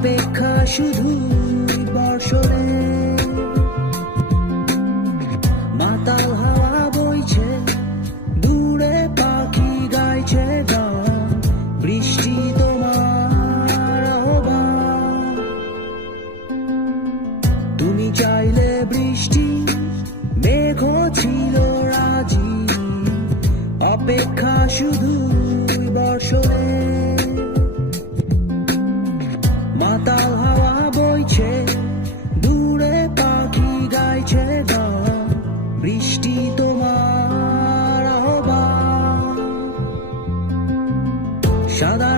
অপেক্ষা শুধু বর্ষণে। মাতাল হাওয়া বইছে, দূরে পাখি গাইছে গান, বৃষ্টি তোমার আহ্বান। তুমি চাইলে বৃষ্টি, মেঘ ছিল রাজি, অপেক্ষা শুধু বর্ষণে। মাতাল হাওয়া বইছে, দূরে পাখি গাইছে গান, বৃষ্টি তোমার আহ্বান। সাদা